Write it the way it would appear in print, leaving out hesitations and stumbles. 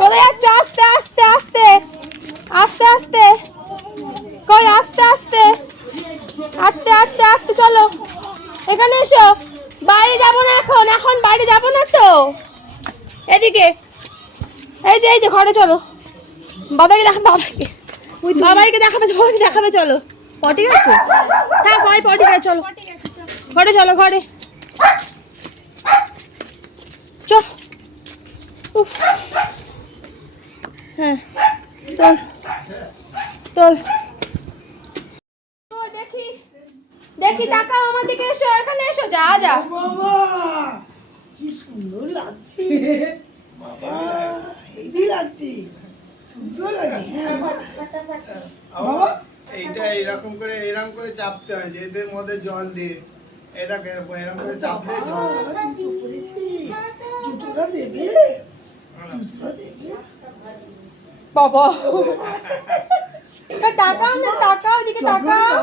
কোথায় যাচ্ছ? আস্তে আস্তে আস্তে আস্তে আস্তে, কই আস্তে আস্তে আস্তে আস্তে আস্তে চলো। এখানে এসো। বাইরে যাবো না এখন, এখন বাইরে যাবো না তো। এদিকে এই যে ঘরে চলো। বাবাইকে দেখাবে, বাবাইকে দেখাবে, বাবাইকে দেখাবে। চলো পটি গেছে, থাক ভাই পটি গেছে। চলো ঘরে চলো, ঘরে চল। উফ, হ্যাঁ চল চল। দেখি দেখি, তাকাও আমার দিকে, এসো এখানে এসো। যা যা বাবা কি সুন্দর লাগছে, বাবা হেভি লাগছে, সুন্দর লাগে। বাবা এইটা এরকম করে চাপতে হয়, যে এদের মধ্যে জল দিয়ে এটাকে এরকম করে চাপলে জল হবে। জুতো পরেছি, জুতোটা দেবে, জুতোটা দেবে। বাবা। তাকাও না, তাকাও, এদিকে তাকাও।